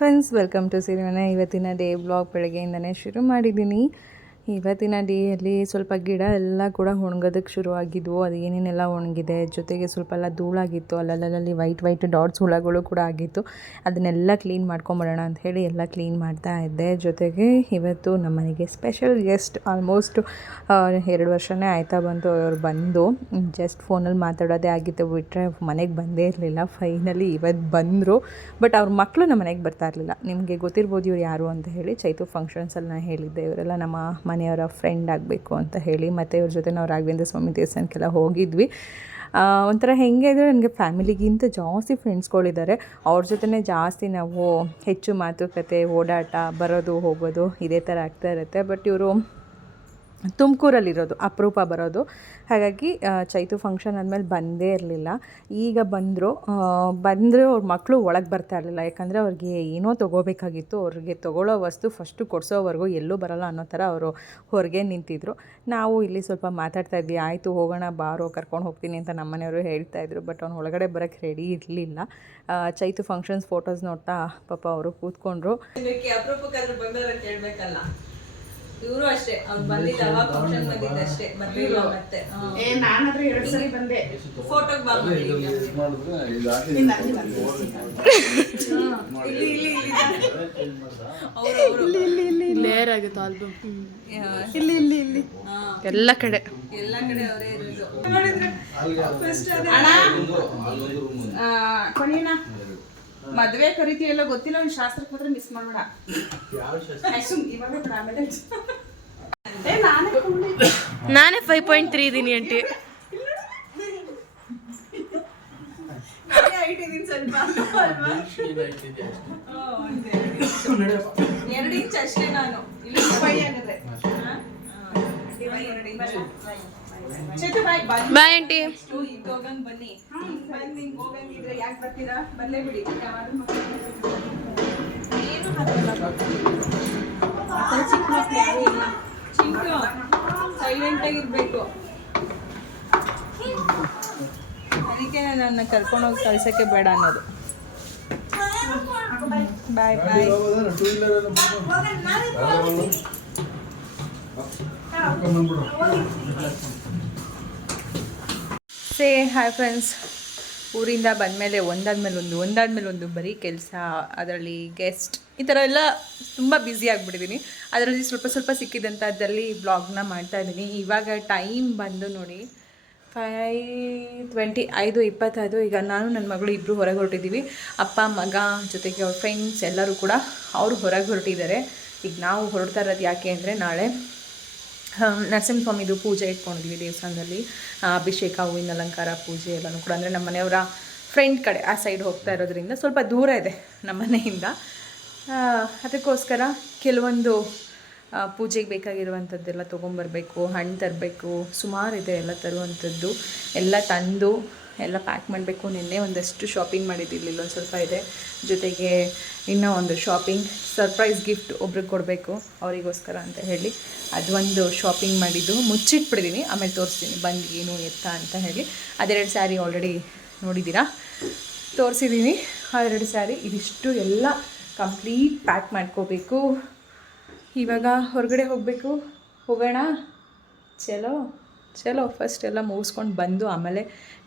Friends, welcome to Sirimane. ಇವತ್ತಿನ day blog ಬೆಳಗ್ಗೆಯಿಂದನೇ ಶುರು ಮಾಡಿದ್ದೀನಿ. ಇವತ್ತಿನ ಡೇಯಲ್ಲಿ ಸ್ವಲ್ಪ ಗಿಡ ಎಲ್ಲ ಕೂಡ ಒಣಗೋದಕ್ಕೆ ಶುರುವಾಗಿದ್ವು. ಅದು ಏನೇನೆಲ್ಲ ಒಣಗಿದೆ, ಜೊತೆಗೆ ಸ್ವಲ್ಪ ಎಲ್ಲ ಧೂಳಾಗಿತ್ತು, ಅಲ್ಲಲ್ಲಿ ವೈಟ್ ಡಾಟ್ಸ್ ಹುಳಗಳು ಕೂಡ ಆಗಿತ್ತು. ಅದನ್ನೆಲ್ಲ ಕ್ಲೀನ್ ಮಾಡ್ಕೊಂಬರೋಣ ಅಂತ ಹೇಳಿ ಎಲ್ಲ ಕ್ಲೀನ್ ಮಾಡ್ತಾ ಇದ್ದೆ. ಜೊತೆಗೆ ಇವತ್ತು ನಮ್ಮ ಮನೆಗೆ ಸ್ಪೆಷಲ್ ಗೆಸ್ಟ್, ಆಲ್ಮೋಸ್ಟ್ 2 ವರ್ಷನೇ ಆಯ್ತಾ ಬಂತು ಅವ್ರು ಬಂದು. ಜಸ್ಟ್ ಫೋನಲ್ಲಿ ಮಾತಾಡೋದೇ ಆಗಿತ್ತು ಬಿಟ್ಟರೆ ಮನೆಗೆ ಬಂದೇ ಇರಲಿಲ್ಲ. ಫೈನಲಿ ಇವತ್ತು ಬಂದರು. ಬಟ್ ಅವ್ರ ಮಕ್ಕಳು ನಮ್ಮ ಮನೆಗೆ ಬರ್ತಾ ಇರಲಿಲ್ಲ. ನಿಮಗೆ ಗೊತ್ತಿರ್ಬೋದು ಇವ್ರು ಯಾರು ಅಂತ ಹೇಳಿ. ಚೈತು ಫಂಕ್ಷನ್ಸಲ್ಲಿ ನಾನು ಹೇಳಿದ್ದೆ, ಇವರೆಲ್ಲ ನಮ್ಮ ಮನೆಯವರ ಫ್ರೆಂಡ್ ಆಗಬೇಕು ಅಂತ ಹೇಳಿ. ಮತ್ತು ಇವ್ರ ಜೊತೆ ನಾವು ರಾಘವೇಂದ್ರ ಸ್ವಾಮಿ ದೇವಸ್ಥಾನಕ್ಕೆಲ್ಲ ಹೋಗಿದ್ವಿ. ಒಂಥರ ಹೆಂಗೆ ಅಂದರೆ ನನಗೆ ಫ್ಯಾಮಿಲಿಗಿಂತ ಜಾಸ್ತಿ ಫ್ರೆಂಡ್ಸ್ಗಳಿದ್ದಾರೆ. ಅವ್ರ ಜೊತೆ ಜಾಸ್ತಿ ನಾವು ಹೆಚ್ಚು ಮಾತುಕತೆ, ಓಡಾಟ, ಬರೋದು ಹೋಗೋದು ಇದೇ ಥರ ಆಗ್ತಾ ಇರುತ್ತೆ. ಬಟ್ ಇವರು ತುಮಕೂರಲ್ಲಿರೋದು, ಅಪರೂಪ ಬರೋದು. ಹಾಗಾಗಿ ಚೈತು ಫಂಕ್ಷನ್ ಆದಮೇಲೆ ಬಂದೇ ಇರಲಿಲ್ಲ. ಈಗ ಬಂದರು ಅವ್ರ ಮಕ್ಕಳು ಒಳಗೆ ಬರ್ತಾ ಇರಲಿಲ್ಲ. ಯಾಕಂದರೆ ಅವ್ರಿಗೆ ಏನೋ ತೊಗೋಬೇಕಾಗಿತ್ತು. ಅವ್ರಿಗೆ ತೊಗೊಳ್ಳೋ ವಸ್ತು ಫಸ್ಟು ಕೊಡಿಸೋವರೆಗೂ ಎಲ್ಲೂ ಬರೋಲ್ಲ ಅನ್ನೋ ಥರ ಅವರು ಹೊರಗೆ ನಿಂತಿದ್ರು. ನಾವು ಇಲ್ಲಿ ಸ್ವಲ್ಪ ಮಾತಾಡ್ತಾಯಿದ್ವಿ. ಆಯಿತು ಹೋಗೋಣ ಬಾರೋ, ಕರ್ಕೊಂಡು ಹೋಗ್ತೀನಿ ಅಂತ ನಮ್ಮನೆಯವರು ಹೇಳ್ತಾಯಿದ್ರು. ಬಟ್ ಅವ್ನು ಒಳಗಡೆ ಬರೋಕ್ಕೆ ರೆಡಿ ಇರಲಿಲ್ಲ. ಚೈತು ಫಂಕ್ಷನ್ಸ್ ಫೋಟೋಸ್ ನೋಡ್ತಾ ಪಾಪ ಅವರು ಕೂತ್ಕೊಂಡ್ರು. ಅಪರೂಪಕ್ಕಾದ್ರೂ ಬಂದವರ ಕೇಳಬೇಕಲ್ಲ. ಇವರು ಅಷ್ಟೇ, ಅವ್ರು ಬಂದಿದ್ದ ಅವಾಗ ಫಂಕ್ಷನ್ ಬಂದಿದ್ದ ಅಷ್ಟೇ, ಬರ್ಲಿಲ್ಲ. ಮತ್ತೆ ನಾನಾದ್ರೂ 2 ಸಲ ಬಂದೆ. ಫೋಟೋಗೆ ಬಾ ಲೇರ್ ಆಗುತ್ತೆ ಆಲ್ಬಮ್. ಇಲ್ಲಿ ಎಲ್ಲ ಕಡೆ ಅವರೇ ಇರೋದು. ಕೊನೆನಾ ಮದುವೆ ಕರಿತಿ ಎಲ್ಲ ಗೊತ್ತಿಲ್ಲ. ಒಂದು ಶಾಸ್ತ್ರಕ್ಕೆ ಮಾತ್ರ ಮಿಸ್ ಮಾಡಬೇಡ. ನಾನೇ 5.3 ಇದ್ದೀನಿ ಆಂಟಿ. ಸ್ವಲ್ಪ 2 ಇಂಚ್ ಅಷ್ಟೇ ನಾನು. ಇಲ್ಲಿ ಬಾಯ್ ಆಂಟಿ. ಹೋಗಂಗ್ ಬನ್ನಿ. ಬಂದು ಹೋಗಂಗಿದ್ರೆ ಯಾಕೆ ಬರ್ತೀರಾ? ಬರಲೇ ಬಿಡಿ. ಏನು ಚಿಕ್ಕ ಮಕ್ಕಳು ಯಾರು ಇಲ್ಲ. ಚಿಕ್ಕ ಸೈಲೆಂಟ್ ಆಗಿರ್ಬೇಕು. ಅದಕ್ಕೆ ನನ್ನ ಕರ್ಕೊಂಡೋಗಿ ಕಳ್ಸೋಕ್ಕೆ ಬೇಡ ಅನ್ನೋದು. ಬಾಯ್ ಬಾಯ್. ಹಾಯ್ ಫ್ರೆಂಡ್ಸ್, ಊರಿಂದ ಬಂದಮೇಲೆ ಒಂದಾದ್ಮೇಲೆ ಒಂದು ಬರೀ ಕೆಲಸ, ಅದರಲ್ಲಿ ಗೆಸ್ಟ್, ಈ ಥರ ಎಲ್ಲ ತುಂಬ ಬ್ಯುಸಿ ಆಗಿಬಿಟ್ಟಿದ್ದೀನಿ. ಅದರಲ್ಲಿ ಸ್ವಲ್ಪ ಸಿಕ್ಕಿದಂಥದ್ದಲ್ಲಿ ಬ್ಲಾಗ್ನ ಮಾಡ್ತಾಯಿದ್ದೀನಿ. ಇವಾಗ ಟೈಮ್ ಬಂದು ನೋಡಿ 5:25. ಈಗ ನಾನು ನನ್ನ ಮಗಳು ಇಬ್ಬರು ಹೊರಗೆ ಹೊರಟಿದ್ದೀವಿ. ಅಪ್ಪ ಮಗ ಜೊತೆಗೆ ಅವ್ರ ಫ್ರೆಂಡ್ಸ್ ಎಲ್ಲರೂ ಕೂಡ ಅವರು ಹೊರಗೆ ಹೊರಟಿದ್ದಾರೆ. ಈಗ ನಾವು ಹೊರಡ್ತಾ ಇರೋದು ಯಾಕೆ ಅಂದರೆ ನಾಳೆ ನರಸಿಂಹಸ್ವಾಮಿದು ಪೂಜೆ ಇಟ್ಕೊಂಡಿದ್ವಿ ದೇವಸ್ಥಾನದಲ್ಲಿ. ಅಭಿಷೇಕ, ಹೂವಿನ ಅಲಂಕಾರ, ಪೂಜೆ ಎಲ್ಲನೂ ಕೂಡ. ಅಂದರೆ ನಮ್ಮ ಮನೆಯವರ ಫ್ರೆಂಡ್ ಕಡೆ ಆ ಸೈಡ್ ಹೋಗ್ತಾ ಇರೋದ್ರಿಂದ ಸ್ವಲ್ಪ ದೂರ ಇದೆ ನಮ್ಮ ಮನೆಯಿಂದ. ಅದಕ್ಕೋಸ್ಕರ ಕೆಲವೊಂದು ಪೂಜೆಗೆ ಬೇಕಾಗಿರುವಂಥದ್ದೆಲ್ಲ ತೊಗೊಂಬರ್ಬೇಕು. ಹಣ್ಣು ತರಬೇಕು, ಸುಮಾರಿದೆ ಎಲ್ಲ ತರುವಂಥದ್ದು. ಎಲ್ಲ ತಂದು ಎಲ್ಲ ಪ್ಯಾಕ್ ಮಾಡಬೇಕು. ನಿನ್ನೆ ಒಂದಷ್ಟು ಶಾಪಿಂಗ್ ಮಾಡಿದ್ದಿಲ್ಲ, ಇಲ್ಲೊಂದು ಸ್ವಲ್ಪ ಇದೆ. ಜೊತೆಗೆ ಇನ್ನೂ ಒಂದು ಶಾಪಿಂಗ್, ಸರ್ಪ್ರೈಸ್ ಗಿಫ್ಟ್ ಒಬ್ರಿಗೆ ಕೊಡಬೇಕು ಅವರಿಗೋಸ್ಕರ ಅಂತ ಹೇಳಿ ಅದೊಂದು ಶಾಪಿಂಗ್ ಮಾಡಿದ್ದು ಮುಚ್ಚಿಟ್ಬಿಟ್ಟಿದ್ದೀನಿ. ಆಮೇಲೆ ತೋರಿಸ್ತೀನಿ ಬಂದು ಏನು ಎತ್ತ ಅಂತ ಹೇಳಿ. ಅದೆರಡು ಸ್ಯಾರಿ ಆಲ್ರೆಡಿ ನೋಡಿದ್ದೀರಾ, ತೋರಿಸಿದ್ದೀನಿ. ಆ 2 ಸ್ಯಾರಿ ಇದಿಷ್ಟು ಎಲ್ಲ ಕಂಪ್ಲೀಟ್ ಪ್ಯಾಕ್ ಮಾಡ್ಕೋಬೇಕು. ಇವಾಗ ಹೊರಗಡೆ ಹೋಗೋಣ. ಚಲೋ ಫಸ್ಟ್ ಎಲ್ಲ ಮುಗಿಸ್ಕೊಂಡು ಬಂದು ಆಮೇಲೆ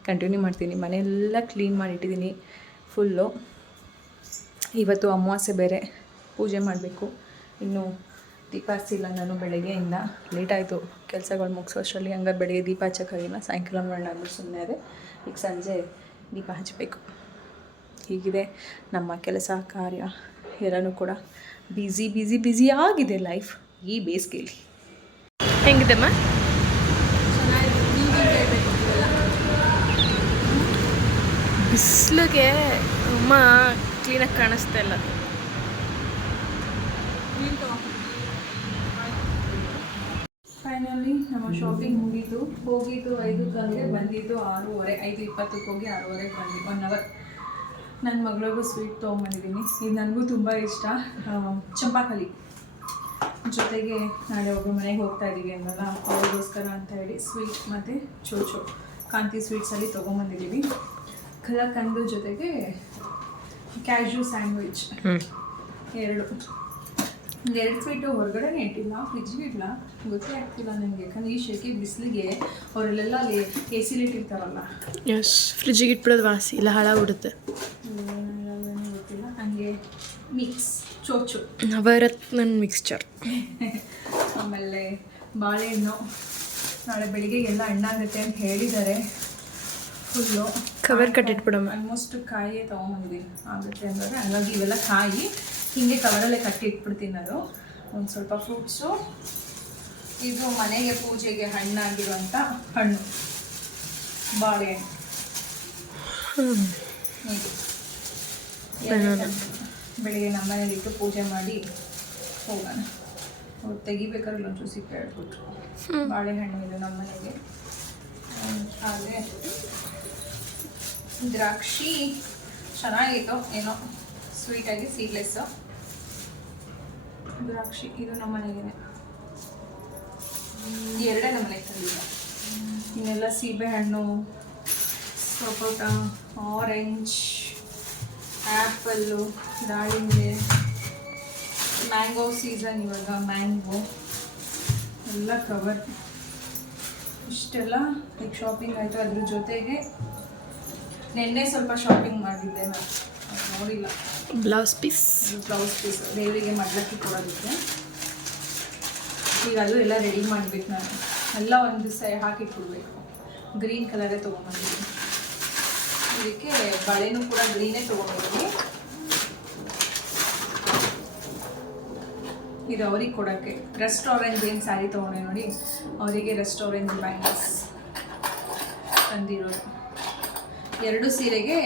ಕಂಟಿನ್ಯೂ ಮಾಡ್ತೀನಿ. ಮನೆಯೆಲ್ಲ ಕ್ಲೀನ್ ಮಾಡಿಟ್ಟಿದ್ದೀನಿ ಫುಲ್ಲು. ಇವತ್ತು ಅಮಾವಾಸ್ಯೆ ಬೇರೆ, ಪೂಜೆ ಮಾಡಬೇಕು. ಇನ್ನು ದೀಪ ಹಚ್ಚಿಲ್ಲ ನಾನು ಬೆಳಗ್ಗೆಯಿಂದ. ಲೇಟಾಯಿತು ಕೆಲಸಗಳು ಮುಗಿಸೋಷ್ಟರಲ್ಲಿ. ಹಂಗೆ ಬೆಳಗ್ಗೆ ದೀಪ ಹಚ್ಚೋಕ್ಕಾಗಿಲ್ಲ. ಸಾಯಂಕಾಲ ಮಾಡೋಣ ಅಂದ್ರೆ ಸುಮ್ಮನೆ ಅದೇ. ಈಗ ಸಂಜೆ ದೀಪ ಹಚ್ಚಬೇಕು. ಹೀಗಿದೆ ನಮ್ಮ ಕೆಲಸ ಕಾರ್ಯ ಎಲ್ಲನೂ ಕೂಡ. ಬ್ಯುಸಿ ಆಗಿದೆ ಲೈಫ್ ಈ ಬೇಸಿಗೆಯಲ್ಲಿ. ಹೆಂಗಿದೆಮ್ಮ? ಬಿಸಿಲಿಗೆ ಅಮ್ಮ ಕ್ಲೀನಾಗಿ ಕಾಣಿಸ್ತಾ ಇಲ್ಲ. ಫೈನಲಿ ನಮ್ಮ ಶಾಪಿಂಗ್ ಮುಗೀತು. ಹೋಗಿದ್ದು 5:00 ಬಂದಿದ್ದು 6:30. 5:20 ಹೋಗಿ 6:30 ಬಂದ್ವಿ. 1 ಅವರ್. ನನ್ನ ಮಗಳಿಗೂ ಸ್ವೀಟ್ ತೊಗೊಂಬಂದಿದ್ದೀನಿ. ಇದು ನನಗೂ ತುಂಬ ಇಷ್ಟ, ಚಂಪಾಕಲಿ. ಜೊತೆಗೆ ನಾಳೆ ಒಬ್ಬರು ಮನೆಗೆ ಹೋಗ್ತಾ ಇದ್ದೀವಿ ಅನ್ನಲ್ಲ, ಅವರಿಗೋಸ್ಕರ ಅಂತ ಹೇಳಿ ಸ್ವೀಟ್ ಮತ್ತು ಚೋಚೋ ಕಾಂತಿ ಸ್ವೀಟ್ಸಲ್ಲಿ ತೊಗೊಂಬಂದಿದ್ದೀವಿ. ಕಲಕಂದು ಜೊತೆಗೆ ಕ್ಯಾಶ್ಯೂ ಸ್ಯಾಂಡ್ವಿಚ್. ಎರಡು ಫೀಟು ಹೊರಗಡೆನೇ ಇಟ್ಟಿಲ್ಲ, ಫ್ರಿಜ್ಗೆ ಇಡಲ್ಲ, ಗೊತ್ತೇ ಆಗ್ತಿಲ್ಲ ನನಗೆ. ಯಾಕಂದರೆ ಈ ಶೆಕೆ ಬಿಸಿಲಿಗೆ ಅವರಲ್ಲೆಲ್ಲ ಅಲ್ಲಿ ಎ ಸಿಲಿ ಇಟ್ಟಿರ್ತಾರಲ್ಲ, ಎಸ್, ಫ್ರಿಜ್ಜಿಗೆ ಇಟ್ಬಿಡೋದು ವಾಸಿ ಇಲ್ಲ ಹಾಳಾಗ್ಬಿಡುತ್ತೆ. ಗೊತ್ತಿಲ್ಲ. ಹಂಗೆ ಮಿಕ್ಸ್ ಚೋಚು, ನವರತ್ನ ಮಿಕ್ಸ್ಚರ್. ಆಮೇಲೆ ಬಾಳೆಹಣ್ಣು ನಾಳೆ ಬೆಳಿಗ್ಗೆ ಎಲ್ಲ ಹಣ್ಣಾಗುತ್ತೆ ಅಂತ ಹೇಳಿದ್ದಾರೆ. ಫುಲ್ಲು ಕವರ್ ಕಟ್ಟಿಟ್ಬಿಡಮ್ಮ. ಆಲ್ಮೋಸ್ಟ್ ಕಾಯೇ ತೊಗೊಂಬಂದಿದ್ದೀನಿ ಆಗುತ್ತೆ ಅಂದರೆ, ಹಂಗಾಗಿ ಇವೆಲ್ಲ ಕಾಯಿ ಹೀಗೆ ಕವರಲ್ಲೇ ಕಟ್ಟಿ ಇಟ್ಬಿಡ್ತೀನಿ ನಾನು. ಒಂದು ಸ್ವಲ್ಪ ಫ್ರೂಟ್ಸು, ಇದು ಮನೆಗೆ ಪೂಜೆಗೆ ಹಣ್ಣಾಗಿರುವಂಥ ಹಣ್ಣು ಬಾಳೆಹಣ್ಣು, ಹೀಗೆ ಬೆಳಿಗ್ಗೆ ನಮ್ಮ ಮನೇಲಿಟ್ಟು ಪೂಜೆ ಮಾಡಿ ಹೋಗೋಣ. ಅವ್ರು ತೆಗಿಬೇಕಾದ್ರೆ ಒಂಚೂರು ಸಿಪ್ಪೆ ಹೇಳ್ಬಿಟ್ರು. ಬಾಳೆಹಣ್ಣು ಇದು ನಮ್ಮ ಮನೆಗೆ. ಹಾಗೆ ದ್ರಾಕ್ಷಿ ಚೆನ್ನಾಗಿತ್ತು, ಏನೋ ಸ್ವೀಟಾಗಿ ಸೀಡ್ಲೆಸ್ಸು ದ್ರಾಕ್ಷಿ. ಇದು ನಮ್ಮ ಮನೆಗೆ ಎರಡೇ ನಮ್ಮ ಮನೆಗೆ ತಂದಿಲ್ಲ. ಇನ್ನೆಲ್ಲ ಸೀಬೆಹಣ್ಣು, ಸಪೋಟ, ಆರೆಂಜ್, ಆ್ಯಪಲ್ಲು, ದಾಳಿಂಬೆ, ಮ್ಯಾಂಗೋ ಸೀಸನ್ ಇವಾಗ, ಮ್ಯಾಂಗೋ ಎಲ್ಲ ಕವರ್. ಇಷ್ಟೆಲ್ಲ ಈಗ ಶಾಪಿಂಗ್ ಆಯಿತು. ಅದ್ರ ಜೊತೆಗೆ ನೆನ್ನೆ ಸ್ವಲ್ಪ ಶಾಪಿಂಗ್ ಮಾಡಿದ್ದೆ ನಾನು, ನೋಡಿಲ್ಲ. ಬ್ಲೌಸ್ ಪೀಸ್ ದೇವರಿಗೆ ಮಡ್ಲಕ್ಕಿ ಕೊಡೋದಕ್ಕೆ. ಈಗ ಅದು ಎಲ್ಲ ರೆಡಿ ಮಾಡಬೇಕು ನಾನು. ಎಲ್ಲ ಒಂದು ಹಾಕಿಟ್ಬಿಡ್ಬೇಕು. ಗ್ರೀನ್ ಕಲರೇ ತೊಗೊಂಬಂದಿದ್ದೀನಿ. ಇದಕ್ಕೆ ಬಳೆನೂ ಕೂಡ ಗ್ರೀನೇ ತೊಗೊಂಡಿದ್ದೀನಿ. ಇದು ಅವ್ರಿಗೆ ಕೊಡೋಕ್ಕೆ ರೆಸ್ಟೋರೆಂಟ್ ಏನು ಸ್ಯಾರಿ ತೊಗೊಂಡೆ ನೋಡಿ, ಅವರಿಗೆ ರೆಸ್ಟೋರೆಂಟ್ ಬ್ಯಾಂಗಲ್ಸ್ ತಂದಿರೋದು. 2 ಸೀರೆಗೆ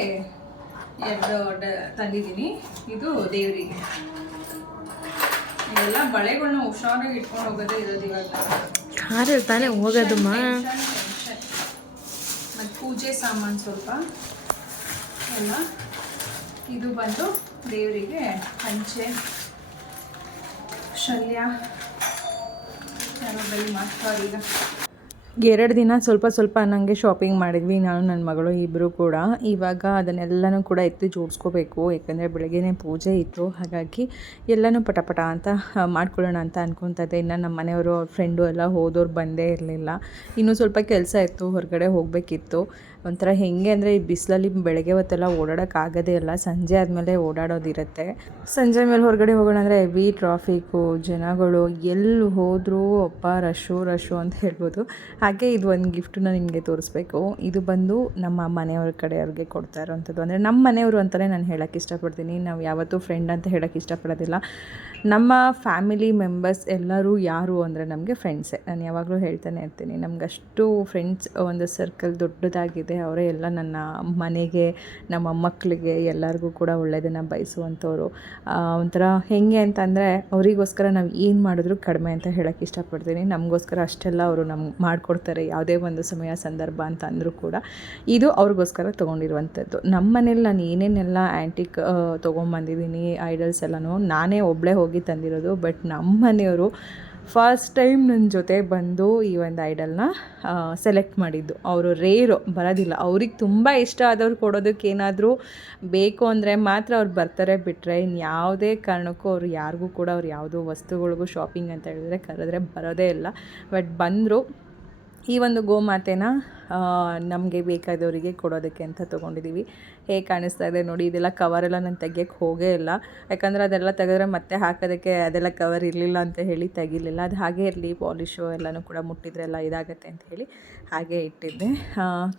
2 ತಂದಿದ್ದೀನಿ. ಇದು ದೇವರಿಗೆ. ಇದೆಲ್ಲ ಬಳೆಗಳನ್ನ ಹುಷಾರಾಗಿ ಇಟ್ಕೊಂಡು ಹೋಗೋದೇ ಇರೋದು ಇವಾಗ. ಕಾರಲ್ಲಿ ತಾನೇ ಹೋಗೋದಮ್ಮ. ಮತ್ತು ಪೂಜೆ ಸಾಮಾನು ಸ್ವಲ್ಪ ಎಲ್ಲ. ಇದು ಬಂದು ದೇವರಿಗೆ ಹಂಚೆ, ಶಲ್ಯ, ಯಾರೋ ಬಳಿ ಮಾಡ್ತಾರೆ ಈಗ. 2 ದಿನ ಸ್ವಲ್ಪ ನನಗೆ ಶಾಪಿಂಗ್ ಮಾಡಿದ್ವಿ, ನಾನು ನನ್ನ ಮಗಳು ಇಬ್ಬರು ಕೂಡ. ಇವಾಗ ಅದನ್ನೆಲ್ಲನೂ ಕೂಡ ಎತ್ತಿ ಜೋಡಿಸ್ಕೋಬೇಕು, ಯಾಕಂದರೆ ಬೆಳಗ್ಗೆನೇ ಪೂಜೆ ಇತ್ತು. ಹಾಗಾಗಿ ಎಲ್ಲನೂ ಪಟ ಅಂತ ಮಾಡ್ಕೊಳ್ಳೋಣ ಅಂತ ಅನ್ಕೊತಾ ಇದ್ದೆ. ಇನ್ನು ನಮ್ಮ ಮನೆಯವರು, ಅವ್ರ ಫ್ರೆಂಡು ಎಲ್ಲ ಹೋದವ್ರು ಬಂದೇ ಇರಲಿಲ್ಲ. ಇನ್ನೂ ಸ್ವಲ್ಪ ಕೆಲಸ ಇತ್ತು, ಹೊರಗಡೆ ಹೋಗಬೇಕಿತ್ತು. ಒಂಥರ ಹೆಂಗೆ ಅಂದರೆ ಈ ಬಿಸಿಲಲ್ಲಿ ಬೆಳಗ್ಗೆ ಹೊತ್ತೆಲ್ಲ ಓಡಾಡೋಕ್ಕಾಗೋದೇ ಇಲ್ಲ. ಸಂಜೆ ಆದಮೇಲೆ ಓಡಾಡೋದಿರುತ್ತೆ. ಸಂಜೆ ಮೇಲೆ ಹೊರಗಡೆ ಹೋಗೋಣ ಅಂದರೆ ಹೆವಿ ಟ್ರಾಫಿಕ್ಕು, ಜನಗಳು, ಎಲ್ಲಿ ಹೋದರೂ ಅಪ್ಪ ರಶ್ಶು ಅಂತ ಹೇಳ್ಬೋದು. ಹಾಗೆ ಇದು ಒಂದು ಗಿಫ್ಟನ್ನ ನಿಮಗೆ ತೋರಿಸ್ಬೇಕು. ಇದು ಬಂದು ನಮ್ಮ ಮನೆಯವ್ರ ಕಡೆಯವ್ರಿಗೆ ಕೊಡ್ತಾ ಇರೋವಂಥದ್ದು. ಅಂದರೆ ನಮ್ಮ ಮನೆಯವರು ಅಂತಲೇ ನಾನು ಹೇಳೋಕ್ಕೆ ಇಷ್ಟಪಡ್ತೀನಿ. ನಾವು ಯಾವತ್ತೂ ಫ್ರೆಂಡ್ ಅಂತ ಹೇಳೋಕ್ಕೆ ಇಷ್ಟಪಡೋದಿಲ್ಲ. ನಮ್ಮ ಫ್ಯಾಮಿಲಿ ಮೆಂಬರ್ಸ್ ಎಲ್ಲರೂ ಯಾರು ಅಂದರೆ ನಮಗೆ ಫ್ರೆಂಡ್ಸೇ. ನಾನು ಯಾವಾಗಲೂ ಹೇಳ್ತಾನೆ ಇರ್ತೀನಿ, ನಮಗಷ್ಟು ಫ್ರೆಂಡ್ಸ್ ಒಂದು ಸರ್ಕಲ್ ದೊಡ್ಡದಾಗಿದೆ. ಅವರೇ ಎಲ್ಲ ನನ್ನ ಮನೆಗೆ, ನಮ್ಮ ಮಕ್ಕಳಿಗೆ ಎಲ್ಲರಿಗೂ ಕೂಡ ಒಳ್ಳೆಯದನ್ನು ಬಯಸುವಂಥವ್ರು. ಒಂಥರ ಹೇಗೆ ಅಂತಂದರೆ ಅವರಿಗೋಸ್ಕರ ನಾವು ಏನು ಮಾಡಿದ್ರೂ ಕಡಿಮೆ ಅಂತ ಹೇಳೋಕ್ಕೆ ಇಷ್ಟಪಡ್ತೀನಿ. ನಮಗೋಸ್ಕರ ಅಷ್ಟೆಲ್ಲ ಅವರು ನಮ್ಗೆ ಮಾಡಿಕೊಡ್ತಾರೆ, ಯಾವುದೇ ಒಂದು ಸಮಯ ಸಂದರ್ಭ ಅಂತ ಅಂದರೂ ಕೂಡ. ಇದು ಅವ್ರಿಗೋಸ್ಕರ ತೊಗೊಂಡಿರುವಂಥದ್ದು. ನಮ್ಮ ಮನೇಲಿ ನಾನು ಏನೇನೆಲ್ಲ ಆ್ಯಂಟಿಕ್ ತೊಗೊಂಬಂದಿದ್ದೀನಿ, ಐಡಲ್ಸ್ ಎಲ್ಲನೂ ನಾನೇ ಒಬ್ಬಳೇ ಹೋಗಿ ತಂದಿರೋದು. ಬಟ್ ನಮ್ಮ ಮನೆಯವರು ಫಸ್ಟ್ ಟೈಮ್ ನನ್ನ ಜೊತೆ ಬಂದು ಈ ಒಂದು ಐಡಲ್ನ ಸೆಲೆಕ್ಟ್ ಮಾಡಿದ್ದು. ಅವರು ರೇರು ಬರೋದಿಲ್ಲ, ಅವ್ರಿಗೆ ತುಂಬ ಇಷ್ಟ ಆದವ್ರು ಕೊಡೋದಕ್ಕೆ ಏನಾದರೂ ಬೇಕು ಅಂದರೆ ಮಾತ್ರ ಅವ್ರು ಬರ್ತಾರೆ. ಬಿಟ್ಟರೆ ಇನ್ಯಾವುದೇ ಕಾರಣಕ್ಕೂ ಅವ್ರು ಯಾರಿಗೂ ಕೂಡ ಅವ್ರು ಯಾವುದೋ ವಸ್ತುಗಳಿಗೂ ಶಾಪಿಂಗ್ ಅಂತ ಹೇಳಿದ್ರೆ ಕರೆದ್ರೆ ಬರೋದೇ ಇಲ್ಲ. ಬಟ್ ಬಂದರು. ಈ ಒಂದು ಗೋಮಾತೆನ ನಮಗೆ ಬೇಕಾದವರಿಗೆ ಕೊಡೋದಕ್ಕೆ ಅಂತ ತೊಗೊಂಡಿದ್ದೀವಿ. ಹೇಗೆ ಕಾಣಿಸ್ತಾ ಇದೆ ನೋಡಿ. ಇದೆಲ್ಲ ಕವರೆಲ್ಲ ನಾನು ತೆಗಿಯೋಕ್ಕೆ ಹೋಗೇ ಇಲ್ಲ, ಯಾಕಂದರೆ ಅದೆಲ್ಲ ತೆಗೆದ್ರೆ ಮತ್ತೆ ಹಾಕೋದಕ್ಕೆ ಅದೆಲ್ಲ ಕವರ್ ಇರಲಿಲ್ಲ ಅಂತ ಹೇಳಿ ತೆಗಿಲಿಲ್ಲ. ಅದು ಹಾಗೇ ಇರಲಿ, ಪಾಲಿಶು ಎಲ್ಲನೂ ಕೂಡ ಮುಟ್ಟಿದ್ರೆಲ್ಲ ಇದಾಗುತ್ತೆ ಅಂತ ಹೇಳಿ ಹಾಗೇ ಇಟ್ಟಿದ್ದೆ.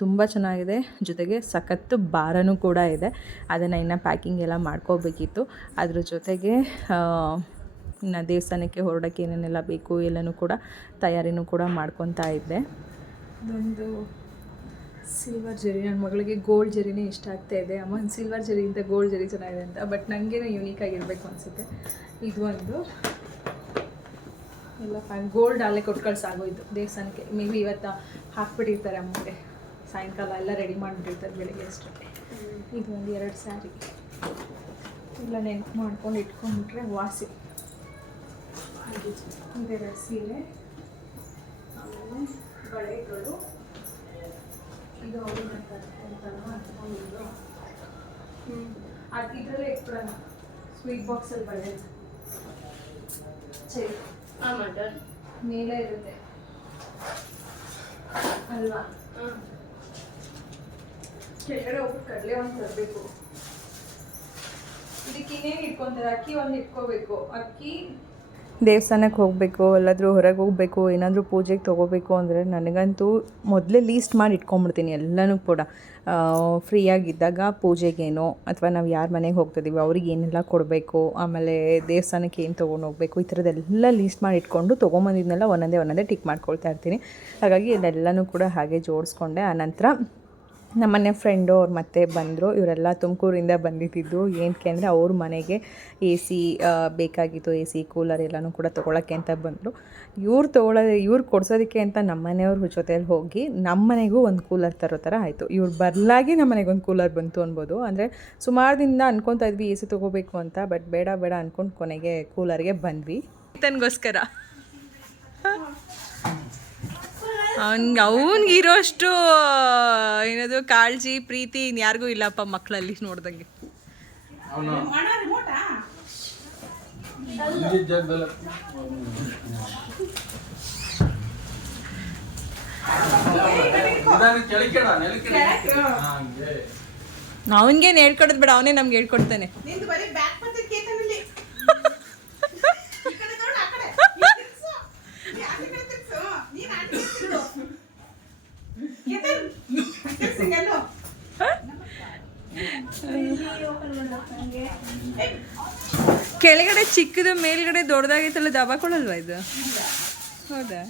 ತುಂಬ ಚೆನ್ನಾಗಿದೆ, ಜೊತೆಗೆ ಸಖತ್ತು ಭಾರನೂ ಕೂಡ ಇದೆ. ಅದನ್ನು ಇನ್ನು ಪ್ಯಾಕಿಂಗ್ ಎಲ್ಲ ಮಾಡ್ಕೋಬೇಕಿತ್ತು. ಅದ್ರ ಜೊತೆಗೆ ಇನ್ನು ದೇವಸ್ಥಾನಕ್ಕೆ ಹೊರಡೋಕ್ಕೆ ಏನೇನೆಲ್ಲ ಬೇಕು ಎಲ್ಲನೂ ಕೂಡ ತಯಾರಿನೂ ಕೂಡ ಮಾಡ್ಕೊತಾ ಇದ್ದೆ. ಇದೊಂದು ಸಿಲ್ವರ್ ಜರಿ, ನನ್ನ ಮಗಳಿಗೆ ಗೋಲ್ಡ್ ಜರಿನೇ ಇಷ್ಟ ಆಗ್ತಾಯಿದೆ. ಅಮ್ಮ ಸಿಲ್ವರ್ ಜರಿಗಿಂತ ಗೋಲ್ಡ್ ಜರಿ ಚೆನ್ನಾಗಿದೆ ಅಂತ. ಬಟ್ ನನಗೇನೋ ಯೂನಿಕ್ ಆಗಿರಬೇಕು ಅನಿಸುತ್ತೆ. ಇದು ಒಂದು ಎಲ್ಲ ಗೋಲ್ಡ್ ಅಲ್ಲೇ ಕೊಟ್ಟು ಕಳ್ಸಾಗೋಯ್ತು ದೇವಸ್ಥಾನಕ್ಕೆ. ಮೇ ಬಿ ಇವತ್ತು ಹಾಕ್ಬಿಟ್ಟಿರ್ತಾರೆ ಅಮ್ಮಗೆ, ಸಾಯಂಕಾಲ ಎಲ್ಲ ರೆಡಿ ಮಾಡಿಬಿಟ್ಟಿರ್ತಾರೆ ಬೆಳಗ್ಗೆ ಅಷ್ಟೇ. ಇದು ಒಂದು 2 ಸ್ಯಾರಿ ಎಲ್ಲ ನೆನಪು ಮಾಡ್ಕೊಂಡು ಇಟ್ಕೊಂಡ್ಬಿಟ್ರೆ ವಾಸಿ. ಇದೆರಡು ಸೀರೆ, ಆಮೇಲೆ ಬಳೆಗಳು. ಇದು ಅವ್ರನ್ನ ಅದು ಇದರಲ್ಲೇ ಇಟ್ಬಿಡೋಣ. ಸ್ವೀಟ್ ಬಾಕ್ಸಲ್ಲಿ ಬಳೆ ಸರಿ ಮೇಲೆ ಇರುತ್ತೆ ಅಲ್ವಾ? ಕೆಳಗಡೆ ಹೋಗ್ಬಿಟ್ಟು ಕಡಲೆ ಒಂದು ತರಬೇಕು. ಇದಕ್ಕೆ ಇನ್ನೇನು ಇಟ್ಕೊತಾರೆ? ಅಕ್ಕಿ ಒಂದು ಇಟ್ಕೋಬೇಕು. ಅಕ್ಕಿ ದೇವಸ್ಥಾನಕ್ಕೆ ಹೋಗಬೇಕು, ಎಲ್ಲಾದರೂ ಹೊರಗೆ ಹೋಗಬೇಕು, ಏನಾದರೂ ಪೂಜೆಗೆ ತೊಗೋಬೇಕು ಅಂದರೆ ನನಗಂತೂ ಮೊದಲೇ ಲೀಸ್ಟ್ ಮಾಡಿ ಇಟ್ಕೊಂಬಿಡ್ತೀನಿ ಎಲ್ಲನೂ ಕೂಡ. ಫ್ರೀಯಾಗಿದ್ದಾಗ ಪೂಜೆಗೇನೋ ಅಥವಾ ನಾವು ಯಾರ ಮನೆಗೆ ಹೋಗ್ತಿದ್ದೀವಿ ಅವ್ರಿಗೆ ಏನೆಲ್ಲ ಕೊಡಬೇಕು, ಆಮೇಲೆ ದೇವಸ್ಥಾನಕ್ಕೆ ಏನು ತೊಗೊಂಡು ಹೋಗಬೇಕು, ಈ ಥರದ್ದೆಲ್ಲ ಲೀಸ್ಟ್ ಮಾಡಿ ಇಟ್ಕೊಂಡು ತೊಗೊಂಬಂದಿದ್ನೆಲ್ಲ ಒಂದೊಂದೇ ಟಿಕ್ ಮಾಡ್ಕೊಳ್ತಾ ಇರ್ತೀನಿ. ಹಾಗಾಗಿ ಇದೆಲ್ಲನೂ ಕೂಡ ಹಾಗೆ ಜೋಡಿಸ್ಕೊಂಡೆ. ಆನಂತರ ನಮ್ಮನೆ ಫ್ರೆಂಡು ಅವ್ರು ಮತ್ತೆ ಬಂದರು. ಇವರೆಲ್ಲ ತುಮಕೂರಿಂದ ಬಂದಿದ್ದು ಏನಕ್ಕೆ ಅಂದರೆ ಅವ್ರ ಮನೆಗೆ ಎ ಸಿ ಬೇಕಾಗಿತ್ತು, ಎ ಸಿ ಕೂಲರ್ ಎಲ್ಲನೂ ಕೂಡ ತೊಗೊಳಕ್ಕೆ ಅಂತ ಬಂದರು. ಇವ್ರು ಕೊಡ್ಸೋದಕ್ಕೆ ಅಂತ ನಮ್ಮ ಮನೆಯವ್ರ ಜೊತೆಯಲ್ಲಿ ಹೋಗಿ ನಮ್ಮ ಮನೆಗೂ ಒಂದು ಕೂಲರ್ ತರೋ ಥರ ಆಯಿತು. ಇವ್ರು ಬರಲಾಗಿ ನಮ್ಮ ಮನೆಗೆ ಒಂದು ಕೂಲರ್ ಬಂತು ಅನ್ಬೋದು. ಅಂದರೆ ಸುಮಾರು ದಿನದಿಂದ ಅನ್ಕೊತಾ ಇದ್ವಿ ಎ ಸಿ ತೊಗೋಬೇಕು ಅಂತ, ಬಟ್ ಬೇಡ ಅಂದ್ಕೊಂಡು ಕೊನೆಗೆ ಕೂಲರ್ಗೆ ಬಂದ್ವಿ. ತನಗೋಸ್ಕರ ಅವನಿಗಿರೋಷ್ಟು ಏನದು ಕಾಳಜಿ ಪ್ರೀತಿ ಇನ್ಯಾರಿಗೂ ಇಲ್ಲಪ್ಪ ಮಕ್ಕಳಲ್ಲಿ ನೋಡ್ದಂಗೆ. ಅವನಿಗೇನು ಹೇಳ್ಕೊಡೋದು ಬೇಡ, ಅವನೇ ನಮ್ಗೆ ಹೇಳ್ಕೊಡ್ತಾನೆ. ಕೆಳಗಡೆ ಚಿಕ್ಕದು ಮೇಲ್ಗಡೆ ದೊಡ್ಡದಾಗೈತಲ್ಲ, ದಬಾಕೊಳ್ಳಲ್ವಾ ಇದು? ಹೌದಾ?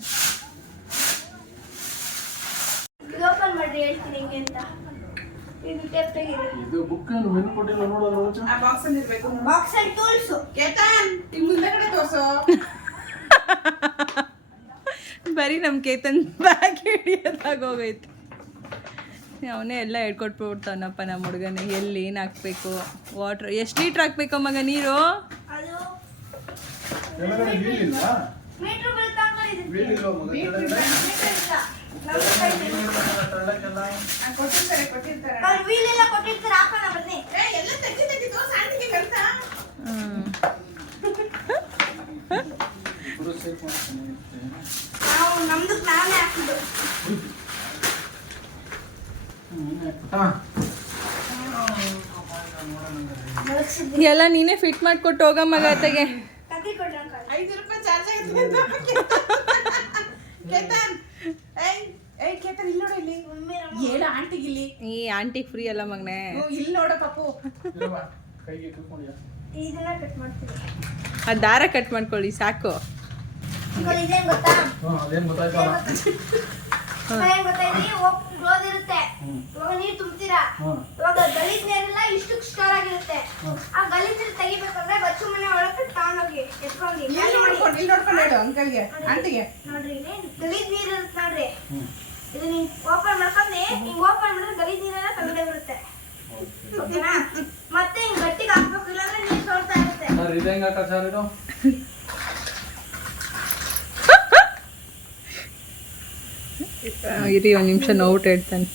ಇದು ಬುಕ್ ಏನು ಮೆನು ಕೊಟ್ಟಿಲ್ಲ ನೋಡೋದು. ಆ ಬಾಕ್ಸ್ ಅಲ್ಲಿ ಇರಬೇಕು. ಬಾಕ್ಸ್ ಅಲ್ಲಿ ತೋರಿಸು ಕೇತನ್, ಈ ಮುಂದಗಡೆ ತೋರಿಸು. ಬರೀ ನಮ್ಮ ಕೇತನ್ ಬ್ಯಾಗ್ ಹಿಡಿಯೋದಾಗ ಹೋಗೈತೆ. ಅವನೇ ಎಲ್ಲ ಹೇಳ್ಕೊಟ್ಬಿಡ್ತಾನಪ್ಪ ನಮ್ಮ ಹುಡುಗನಿಗೆ. ಎಲ್ಲಿ ಏನು ಹಾಕ್ಬೇಕು, ವಾಟ್ರ್ ಎಷ್ಟು ಲೀಟ್ರ್ ಹಾಕ್ಬೇಕು ಮಗ ನೀರು? ಕೆಳಗಡೆ ಬೀಳಿಲ್ಲ, ಬೀಳಿಲ್ಲ ಮಗ ಕೆಳಗಡೆ. ಎಲ್ಲ ನೀನೇ ಫಿಟ್ ಮಾಡಿಕೊಟ್ಟು ಹೋಗ ಮಗ ಅತ್ತಗೆ. 5 ರೂಪಾಯಿ ಚಾರ್ಜ್ ಆಗುತ್ತೆ. ಕೇತನ್, ಏಯ್ ಕೇತನ್ ಇಲ್ಲಿ ನೋಡು, ಇಲ್ಲಿ ಹೇಳು ಆಂಟಿಗೆ. ಇಲ್ಲಿ ಈ ಆಂಟಿಗೆ ಫ್ರೀ ಅಲ್ಲ ಮಗನೇ. ಇಲ್ಲಿ ನೋಡು ಪಪ್ಪು. ಕೈಗೆ ಕುತ್ಕೊಂಡ್ಯಾ? ಆ ದಾರ ಕಟ್ ಮಾಡ್ಕೊಳ್ಳಿ ಸಾಕು. ಅದೇನು ಗೊತ್ತಾಯ್ತಲ್ಲ. ಇರುತ್ತೆ ಇವಾಗ ನೀರು ತುಂಬ್ತೀರಾ, ಇವಾಗ ಗಲೀಜ್ ನೀರೆಲ್ಲ ಇಷ್ಟು ಸ್ಟೋರ್ ಆಗಿರುತ್ತೆ. ಆ ಗಲೀಜ್ ನೀರು ತೆಗಿಬೇಕಂದ್ರೆ ಬಚ್ಚು ಮನೆ ಒಳಗೆ ತಗೊಂಡೋಗಿ ಎತ್ಕೊಂಡು ಇಲ್ಲಿ ನೋಡ್ಕೊಂಡು ಹೇಳು ಅಂಕಲ್ಗೆ ಆಂಟಿಗೆ. ನೋಡ್ರಿ ಇಲ್ಲಿ ಗಲೀಜ್ ನೀರು ಇರುತ್ತೆ ನೋಡ್ರಿ, ಇದು ನೀವು ಓಪನ್ ಮಾಡ್ಕೊಂಡು ಹಿಂಗ್ ಓಪನ್ ಮಾಡಿದ್ರೆ ಗಲೀಜ್ ನೀರೆಲ್ಲ ಕಮ್ಮಿ ಬರುತ್ತೆ. ಓಕೆನಾ? ಮತ್ತೆ ಹಿಂಗ್ ಗಟ್ಟಿಗೆ ಹಾಕ್ಬೇಕು, ಇಲ್ಲಾಂದ್ರೆ ನೀರು ಸೋರ್ತಾ ಇರುತ್ತೆ. ಸರ್ ಇದು ಹೆಂಗೆ ಹಾಕ ಸರ್ ಇದು? ಇರಿ ಒಂದು ನಿಮಿಷ ನೋಟ್ ಹೇಳ್ತಾನೆ.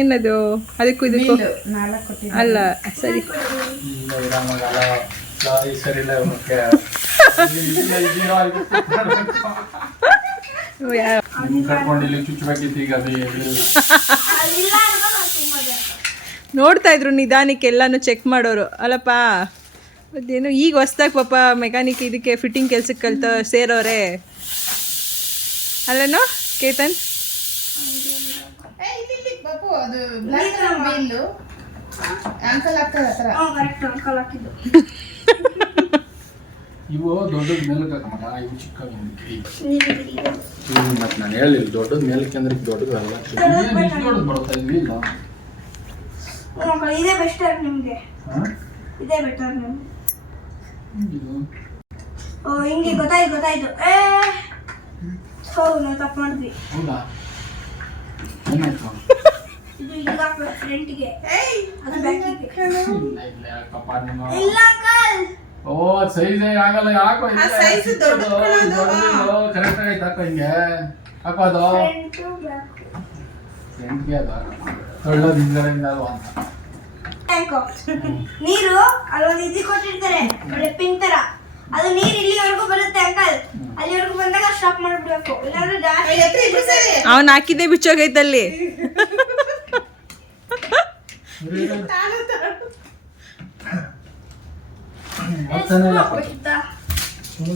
ಏನದು? ಅದಕ್ಕೂ ಇದಕ್ಕೂ ಅಲ್ಲ ಸರಿ. ಇಲ್ಲ ಇರಾಮಗಲ್ಲ ಈ ಸರಿ ಇಲ್ಲ ಇವಕ್ಕೆ. ಕಟ್ಕೊಂಡು ಇಲ್ಲಿ ಚುಚ್ಚಬೇಕಿತ್ತು, ಈಗ ಅದು ಇಲ್ಲ ಅಂದ್ರೆ ನಾನು ತುಂಬದೆ ನೋಡ್ತಾ ಇದ್ರು ನಿಧಾನಕ್ಕೆ ಎಲ್ಲಾನು ಚೆಕ್ ಮಾಡೋರು ಅಲ್ಲಪ್ಪ. ಅದೇನು ಈಗ ಹೊಸ್ದಾಗಿ ಪಾಪ ಮೆಕ್ಯಾನಿಕ್ ಇದಕ್ಕೆ ಫಿಟ್ಟಿಂಗ್ ಕೆಲ್ಸಕ್ಕೆ ಕಲ್ತ ಸೇರೋರೆ ಅಲ್ಲೇನೋ ಕೇತನ್? ಇಲ್ಲಿ ಪಪ್ಪು ಅದು ಬ್ಲಾಕ್ ವೀಲ್ ಅಂಕಲ್ ಹಾಕ್ತಾರೆ ಆ ಥರ. ಕರೆಕ್ಟ್ ಅಂಕಲ್ ಹಾಕಿದ್ದು. ಇವು ದೊಡ್ಡದ ಮೇಲಕ್ಕೆ ಹಾಕಮ್ಮ, ಇವು ಚಿಕ್ಕವು. ಮತ್ತೆ ನಾನು ಹೇಳಿಲ್ಲ ದೊಡ್ಡದ ಮೇಲಕ್ಕೆ ಅಂದ್ರೆ ದೊಡ್ಡದು ಅಲ್ಲ. ದೊಡ್ಡದು ಬರುತ್ತೆ ಇಲ್ಲಿ ಇಲ್ಲ. ಇದೇ ಬೆಸ್ಟ್ ನಿಮಗೆ, ಇದೇ ಬೆಟರ್ ನಿಮ್ಗೆ. ಓ ಹಿಂಗೆ ಗೊತ್ತಾಯ್ತು. ಹೌದು ನಾವು ತಪ್ಪು ಮಾಡಿದ್ವಿ. ಹೌದಾ? ಏನಾಯ್ತು? ಇದು ಈಗ ಹಾಕ್ಬೇಕು ಫ್ರಂಟ್ಗೆ, ಅದು ಬ್ಯಾಕಿಗೆ. ಇಲ್ಲ ಯಾಕಪ್ಪ ನೀನು? ಇಲ್ಲ ಅಂಕಲ್, ಓ ಸೈಜ್ ಆಗಲ್ಲ, ಯಾಕೋ ಆ size ದೊಡ್ಡದು. ಕರೆಕ್ಟ್ ಆಗಿ ಹಾಕೋ, ಹಿಂಗೆ ಹಾಕೋದು ಫ್ರಂಟ್ ಬ್ಯಾಕ್. ಫ್ರೆಂಡ್ಗೆ ಅದು ಒಳ್ಳೆದು ಹಿಂದ್ಗಡೆಯಿಂದ ಅಲ್ವಾ ಅಂತ. ಟ್ಯಾಂಕ್ ನೀರು ಅಲ್ಲೊಂದು ಇದು ಕೊಟ್ಟಿರ್ತಾರೆ ಒಳ್ಳೆ ಪಿನ್ ತರ ಅದು ನೀರು ಇಲ್ಲಿವರೆಗೂ ಬರುತ್ತೆ ಅಂಕಲ್ ಅಲ್ಲಿವರೆಗೂ ಬಂದಾಗ ಸ್ಟಾಪ್ ಮಾಡ್ಬಿಡ್ಬೇಕು ಇಲ್ಲಾಂದ್ರೆ ಜಾಸ್ತಿ ಅವನ್ ಹಾಕಿದ್ದೆ ಬಿಚ್ಚೋಗೈತಲ್ಲಿ.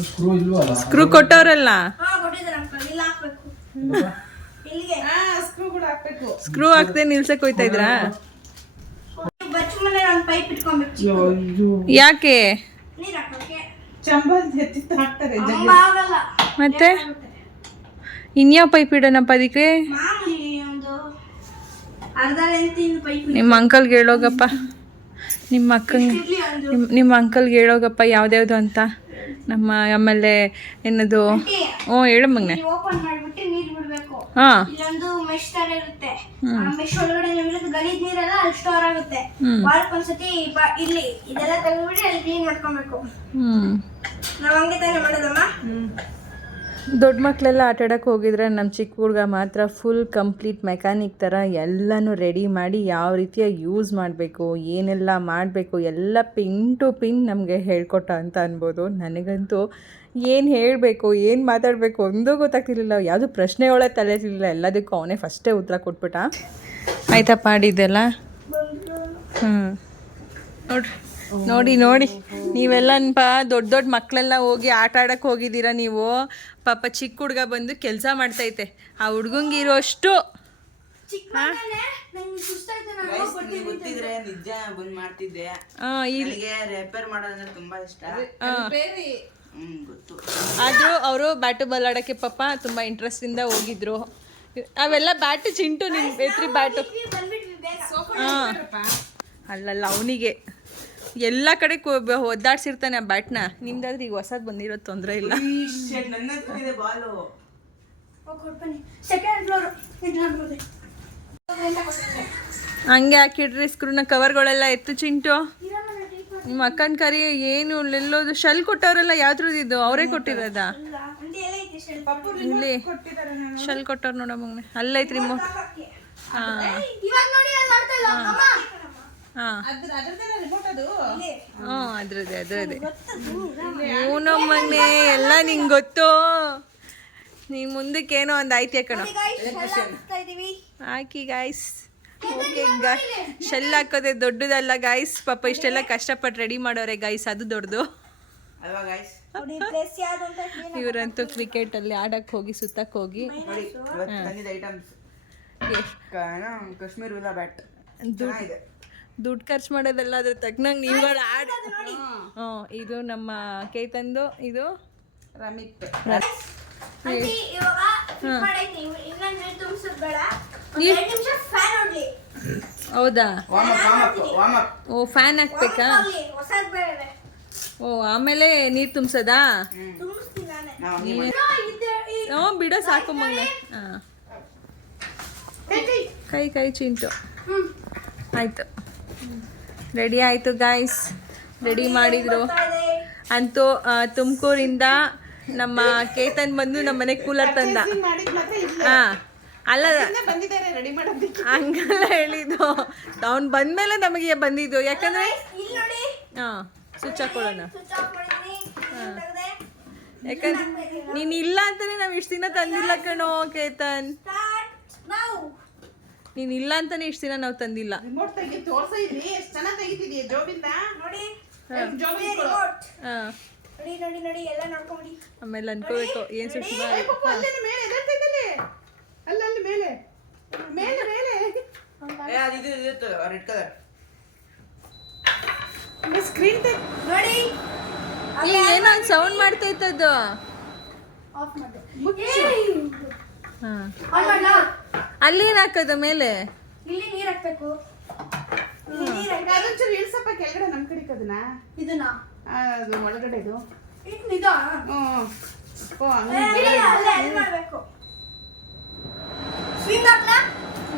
ಸ್ಕ್ರೂ ಇಲ್ವಲ್ಲ? ಸ್ಕ್ರೂ ಕೊಟ್ಟವ್ರಲ್ಲ, ಹಾ ಕೊಟ್ಟಿದ್ದಾರೆ ಅಂಕಲ್ ಇಲ್ಲಿ ಹಾಕ್ಬೇಕು ಇಲ್ಲಿಗೆ ಸ್ಕ್ರೂ ಕೂಡ ಹಾಕ್ಬೇಕು. ಸ್ಕ್ರೂ ಹಾಕ್ದೆ ನಿಲ್ಸಕ್ ಹೋಯ್ತಾ ಇದ್ರಾ? ಬಚ್ಚ ಮನೆ ಒಂದು ಪೈಪ್ ಇಟ್ಕೊಂಡ್ಬೇಕು ಯಾಕೆ? ನೀರು ಹಾಕೋಕೆ ಚಂಬಲ್ ಎತ್ತಿತ್ತು ಹಾಕ್ತಾರೆ. ಹಂಗ ಆಗಲ್ಲ ಮತ್ತೆ ಇನ್ಯಾವ ಪೈಪ್ ಇಡೋಣಪ್ಪ ಅದಕ್ಕೆ? ಮಾಮೂಲಿ ಒಂದು ಅರ್ಧ ಲೆಂತಿನ ಪೈಪ್ ನಿಮ್ಮ ಅಂಕಲ್ಗೆ ಹೇಳೋಗಪ್ಪ, ನಿಮ್ಮ ಅಕ್ಕಂಗೆ ಇರ್ಲಿ ಒಂದು ನಿಮ್ಮ ಅಂಕಲ್ಗೆ ಹೇಳೋಗಪ್ಪ ಯಾವ್ದ್ಯಾವ್ದು ಅಂತ. ನಮ್ಮ ಆಮೇಲೆ ಏನದು, ಹ್ಞೂ ಹೇಳು ಮಗನೆ. ಓಪನ್ ಮಾಡ್ಬಿಟ್ಟು ನೀರು ಬಿಡ್ಬೇಕು. ಹಾಂ ಇಲ್ಲೊಂದು ಮೆಶ್ ತರ ಇರುತ್ತೆ, ಆ ಮೆಶ್ ಒಳಗಡೆ ನಮ್ಗೆ ಗಲೀಜ್ ನೀರೆಲ್ಲ ಅಲ್ಲಿ ಸ್ಟೋರ್ ಆಗುತ್ತೆ. ವಾರಕ್ಕೊಂದ್ಸತಿ ಇಲ್ಲಿ ಇದೆಲ್ಲ ತೆಗೆದ್ಬಿಟ್ಟು ಅಲ್ಲಿ ಕ್ಲೀನ್ ಮಾಡ್ಕೊಬೇಕು. ನಾವ್ ಹಂಗೆ ತಾನೇ ಮಾಡೋದಮ್ಮ. ದೊಡ್ಡ ಮಕ್ಕಳೆಲ್ಲ ಆಟಾಡಕ್ಕೆ ಹೋಗಿದ್ರೆ ನಮ್ಮ ಚಿಕ್ಕ ಹುಡುಗ ಮಾತ್ರ ಫುಲ್ ಕಂಪ್ಲೀಟ್ ಮೆಕ್ಯಾನಿಕ್ ಥರ ಎಲ್ಲನೂ ರೆಡಿ ಮಾಡಿ ಯಾವ ರೀತಿಯ ಯೂಸ್ ಮಾಡಬೇಕು, ಏನೆಲ್ಲ ಮಾಡಬೇಕು ಎಲ್ಲ ಪಿನ್ ಟು ಪಿನ್ ನಮಗೆ ಹೇಳ್ಕೊಟ್ಟ ಅಂತ ಅನ್ಬೋದು. ನನಗಂತೂ ಏನು ಹೇಳಬೇಕು, ಏನು ಮಾತಾಡಬೇಕು ಒಂದೂ ಗೊತ್ತಾಗ್ತಿರ್ಲಿಲ್ಲ. ಯಾವುದು ಪ್ರಶ್ನೆಗಳೇ ತಲೆತಿರ್ಲಿಲ್ಲ, ಎಲ್ಲದಕ್ಕೂ ಅವನೇ ಫಸ್ಟೇ ಉತ್ತರ ಕೊಟ್ಬಿಟ್ಟ. ಆಯ್ತಪ್ಪ ಆಡಿದ್ದೆಲ್ಲ. ನೋಡ್ರಿ ನೋಡಿ ನೋಡಿ ನೀವೆಲ್ಲನಪ್ಪ ದೊಡ್ಡ ದೊಡ್ಡ ಮಕ್ಕಳೆಲ್ಲ ಹೋಗಿ ಆಟ ಆಡಕ್ಕೆ ಹೋಗಿದ್ದೀರಾ ನೀವು. ಪಾಪ ಚಿಕ್ಕ ಹುಡುಗ ಬಂದು ಕೆಲಸ ಮಾಡ್ತೈತೆ. ಆ ಹುಡ್ಗಂಗೆ ಇರೋಷ್ಟು ಚಿಕ್ಕ ಮಗನೇ ನಂಗೆ ಸುಸ್ತಾಯ್ತು, ನಾನು ಗೊತ್ತಿದ್ರೆ ನಿಜ ಬಂದ್ ಮಾಡ್ತಿದ್ದೆ. ಇಲ್ಲಿ ನನಗೆ ರಿಪೇರ್ ಮಾಡೋದಂದ್ರೆ ತುಂಬಾ ಇಷ್ಟ. ಗೊತ್ತು. ಆದರೂ ಅವರು ಬ್ಯಾಟು ಬಾಲ್ ಆಡೋಕ್ಕೆ ಪಾಪ ತುಂಬ ಇಂಟ್ರೆಸ್ಟಿಂದ ಹೋಗಿದ್ರು. ಅವೆಲ್ಲ ಬ್ಯಾಟು ಚಿಂಟು ನಿಮ್ಮ ಬೇತ್ರಿ ಬ್ಯಾಟು. ಬಂದ್ಬಿಟ್ವಿ ಬೇಗ. ಹಾಂ ಅಲ್ಲಲ್ಲ ಅವನಿಗೆ ಎಲ್ಲ ಕಡೆ ಒದ್ದಾಡ್ಸಿರ್ತಾನೆ ಆ ಬ್ಯಾಟ್ನ. ನಿಮ್ದಾದ್ರೆ ಈಗ ಹೊಸದು ಬಂದಿರೋದು ತೊಂದರೆ ಇಲ್ಲ. ನನ್ನ ಹತ್ರ ಬಾಲು ಹೋಗಿ ಬನ್ನಿ ಸೆಕೆಂಡ್ ಫ್ಲೋರ್ ಇಟ್ಕೊಂಡ್ಬಿಡಿ. ಹಂಗೆ ಹಾಕಿಡ್ರಿ ಸ್ಕ್ರೂನ ಕವರ್ಗಳೆಲ್ಲ ಎತ್ತು ಚಿಂಟು. ನಿಮ್ಮ ಅಕ್ಕನ ಕರಿ ಏನು ಎಲ್ಲೋದು ಶೆಲ್ ಕೊಟ್ಟವರೆಲ್ಲ ಯಾವ್ದ್ರದ್ದು ಅವರೇ ಕೊಟ್ಟಿರೋದಾ? ಇಲ್ಲಿ ಶೆಲ್ ಕೊಟ್ಟವ್ರು ನೋಡ ಮಗನೆ ಅಲ್ಲೈತ್ರಿ ಹಾಂ ಇವಾಗ ನೋಡಿ ಅಲ್ಲಿ ನೋಡ್ತಾ ಇಲ್ಲ ಅಮ್ಮ. ಹಾಂ ರಿಮೋಟ್ ಅದು ಹ್ಞೂ ಅದ್ರದ್ದೇ ಹ್ಞೂ ನಮ್ಮನೆ ಎಲ್ಲ ನಿಂಗೆ ಗೊತ್ತು. ನೀ ಮುಂದಕ್ಕೇನೋ ಒಂದು ಆಯ್ತು ಕಣೋ. ಹಾಕಿ ಗಾಯ್ಸ್. ಓಕೆ ಶೆಲ್ ಹಾಕೋದೆ ದೊಡ್ಡದಲ್ಲ ಗಾಯ್ಸ್. ಪಾಪ ಇಷ್ಟೆಲ್ಲ ಕಷ್ಟಪಟ್ಟು ರೆಡಿ ಮಾಡೋರೆ ಗಾಯ್ಸ್, ಅದು ದೊಡ್ಡದು. ಅಲ್ವಾ ಗೈಸ್? ನೋಡಿ ಡ್ರೆಸ್ ಯಾವ್ದು ಅಂತ ಕ್ಲೀನ್ ಇವರಂತೂ ಕ್ರಿಕೆಟಲ್ಲಿ ಆಡಕ್ಕೆ ಹೋಗಿ ಸುತ್ತಕ್ಕೆ ಹೋಗಿ ನೋಡಿ ಇವತ್ತು ತಂದಿದ್ದ ಐಟಮ್ಸ್ ಕಾಶ್ಮೀರ್ ವಿಲಾ ಬ್ಯಾಟ್ ಚೆನ್ನಾಗಿದೆ. ದುಡ್ಡು ಖರ್ಚು ಮಾಡೋದಲ್ಲ ಅದ್ರ ತಕ್ಕನಂಗೆ ನೀವುಗಳು ಆಡ. ಹ್ಞೂ ಇದು ನಮ್ಮ ಕೇತಂದು, ಇದು ರಮಿತ್. ಆಂಟಿ ಇವಾಗ ಫಿಟ್ ಮಾಡೈತಿ. ಇನ್ನೊಂದು ನೀರು ತುಂಬಿಸೋದು ಬೇಡ, ಒಂದು 2 ನಿಮಿಷ ಫ್ಯಾನ್ ಹೊಡ್ಲಿ. ಹೌದಾ? Warm up. ಓ ಫ್ಯಾನ್ ಹಾಕ್ಬೇಕಾ? ಹೊಸದು ಬೇರೆ. ಓ ಆಮೇಲೆ ನೀರು ತುಂಬಿಸೋದಾ? ತುಂಬಿಸ್ತೀನಿ ನಾನೇ. ನಾವು ಹಂಗೆ ಹ್ಞೂ ಬಿಡೋ ಸಾಕು ಮಗನೆ. ಹಾಂ ಕೈ ಚಿಂಟು ಆಯಿತು. ರೆಡಿ ಆಯಿತು ಗಾಯ್ಸ್. ರೆಡಿ ಮಾಡಿದರು ಅಂತೂ. ತುಮಕೂರಿಂದ ನಮ್ಮ ಕೇತನ್ ಬಂದು ನಮ್ಮ ಮನೆಗೆ ಕೂಲರ್ ತಂದ. ಹಾಂ ಅಲ್ಲ ಬಂದಿದ್ದಾರೆ ರೆಡಿ ಮಾಡೋದಕ್ಕೆ. ಹಂಗೆಲ್ಲ ಹೇಳಿದ್ದು ಅವ್ನು ಬಂದಮೇಲೆ ನಮಗೆ ಬಂದಿದ್ದು. ಯಾಕಂದರೆ ಇಲ್ಲಿ ನೋಡಿ ಹಾಂ ಸ್ವಿಚ್ ಹಾಕೊಳ್ಳೋಣ. ಸ್ವಿಚ್ ಆಫ್ ಮಾಡಿದ್ದೀನಿ. ತೆಗೆದೆ ಯಾಕಂದ್ರೆ ನೀನು ಇಲ್ಲ ಅಂತಾನೆ ನಾವು ಇಷ್ಟು ದಿನ ತಂದಿಲ್ಲ ಕಣೋ ಕೇತನ್. Start now. ನೀನು ಇಲ್ಲ ಅಂತಾನೆ ಇಷ್ಟು ದಿನ ನಾವು ತಂದಿಲ್ಲ. ರಿಮೋಟ್ ತೆಗಿ ತೋರ್ಸ ಇಲ್ಲಿ ಎಷ್ಟು ಚೆನ್ನಾಗಿ ತೆಗಿತಿದೀಯ ಜೋಬಿಂದ. ನೋಡಿ ಜೋಬಿ ರಿಮೋಟ್. ಹಾಂ ನೋಡಿ ನೋಡಿ ನೋಡಿ ಎಲ್ಲ ನೋಡ್ಕೊಂಬಿಡಿ. ಆಮೇಲೆ ಅನ್ಕೋಬೇಕು ಏನು ಸುಷ್ಮಾ. ಅಲ್ಲೇ ಮೇಲೆ ಎದರ್ತಿದ್ದಲ್ಲಿ ಅಲ್ಲಲ್ಲಿ ಮೇಲೆ ಮೇಲೆ ಮೇಲೆ ಅದು ಇದು ರೆಡ್ ಕಲರ್ ಸ್ಕ್ರೀನ್ ತೆಗಿ ನೋಡಿ ಏನೋ ಒಂದು ಸೌಂಡ್ ಮಾಡ್ತಾ ಇತ್ತದು. ಆಫ್ ಮಾಡಿದೆ. ಹಾಂ ಆನ್ ಮಾಡ್ಲಾ? ಅಲ್ಲೇನು ಹಾಕೋದು ಮೇಲೆ? ಇಲ್ಲಿ ನೀರು ಹಾಕ್ಬೇಕು. ಇಲ್ಲಿ ನೀರು ಹಾಕಿ ಅದೊಂಚೂರು ಇಳಿಸಪ್ಪ ಕೆಳಗಡೆ ನಮ್ಮ ಕಡೆಗೆ ಅದನ್ನ. ಇದನ್ನ ಅದು ಒಳಗಡೆ ಇದು. ಇದಾ ಹ್ಞೂ ಓ ಅಲ್ಲೇ ಅಲ್ಲಿ ಮಾಡಬೇಕು. ಸ್ವಿಂಗ್ ಹಾಕ್ಲಾ?